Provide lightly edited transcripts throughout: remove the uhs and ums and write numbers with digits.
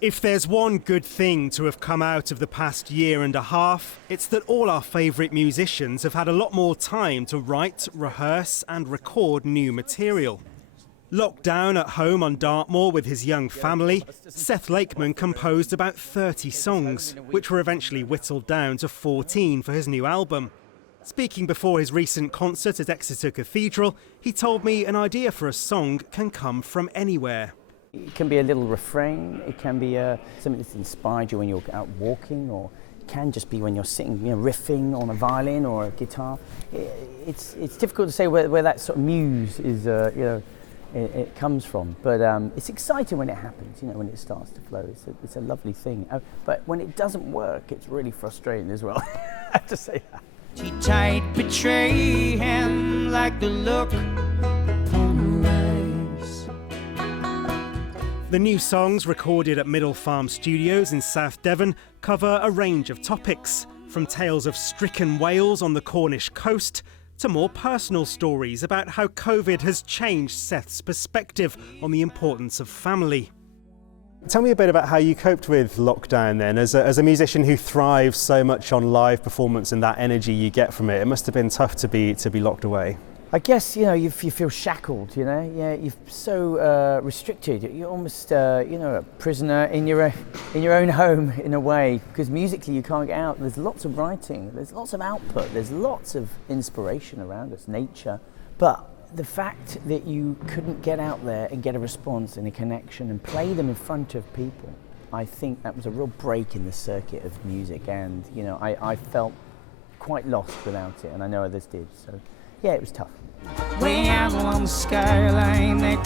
If there's one good thing to have come out of the past year and a half, it's that all our favourite musicians have had a lot more time to write, rehearse and record new material. Locked down at home on Dartmoor with his young family, Seth Lakeman composed about 30 songs, which were eventually whittled down to 14 for his new album. Speaking before his recent concert at Exeter Cathedral, he told me an idea for a song can come from anywhere. It can be a little refrain, it can be something that's inspired you when you're out walking, or it can just be when you're sitting, riffing on a violin or a guitar. It's difficult to say where that sort of muse is, it comes from. But it's exciting when it happens, when it starts to flow. It's a lovely thing. But when it doesn't work, it's really frustrating as well. I have to say that. She tight betray him like the look on her eyes. The new songs, recorded at Middle Farm Studios in South Devon, cover a range of topics, from tales of stricken whales on the Cornish coast to more personal stories about how COVID has changed Seth's perspective on the importance of family. Tell me a bit about how you coped with lockdown then. As a musician who thrives so much on live performance and that energy you get from it, it must have been tough to be locked away. I guess, you feel shackled, you're so restricted. You're almost, a prisoner in your own home in a way, because musically you can't get out. There's lots of writing, there's lots of output, there's lots of inspiration around us, nature. But the fact that you couldn't get out there and get a response and a connection and play them in front of people, I think that was a real break in the circuit of music, and I felt quite lost without it, and I know others did. So yeah, it was tough. Way out on the skyline,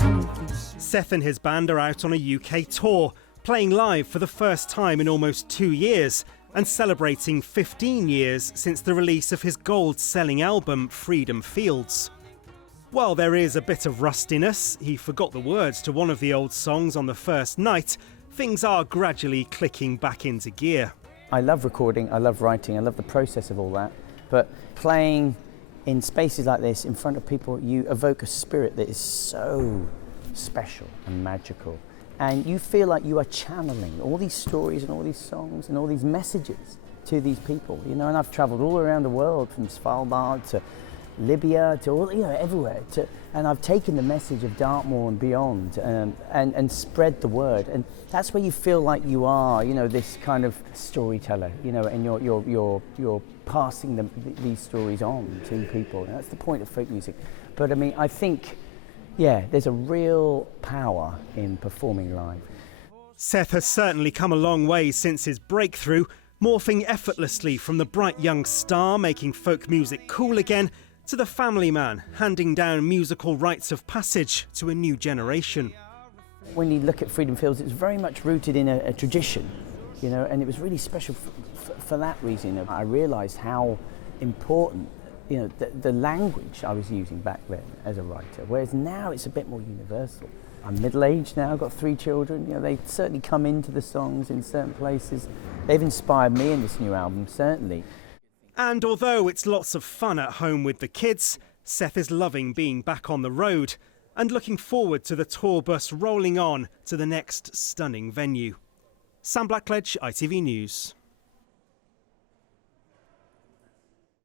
Seth and his band are out on a UK tour, playing live for the first time in almost 2 years and celebrating 15 years since the release of his gold-selling album Freedom Fields. While there is a bit of rustiness, he forgot the words to one of the old songs on the first night, things are gradually clicking back into gear. I love recording, I love writing, I love the process of all that, but playing in spaces like this, in front of people, you evoke a spirit that is so special and magical. And you feel like you are channeling all these stories and all these songs and all these messages to these people. And I've travelled all around the world, from Svalbard to Libya to all, everywhere. And I've taken the message of Dartmoor and beyond and spread the word. And that's where you feel like you are, this kind of storyteller, and you're passing these stories on to people. And that's the point of folk music. But I think, there's a real power in performing live. Seth has certainly come a long way since his breakthrough, morphing effortlessly from the bright young star making folk music cool again to the family man handing down musical rites of passage to a new generation. When you look at Freedom Fields, it's very much rooted in a tradition, and it was really special for that reason. I realised how important, the language I was using back then as a writer, whereas now it's a bit more universal. I'm middle-aged now, I've got 3 children, they certainly come into the songs in certain places. They've inspired me in this new album, certainly. And although it's lots of fun at home with the kids, Seth is loving being back on the road and looking forward to the tour bus rolling on to the next stunning venue. Sam Blackledge, ITV News.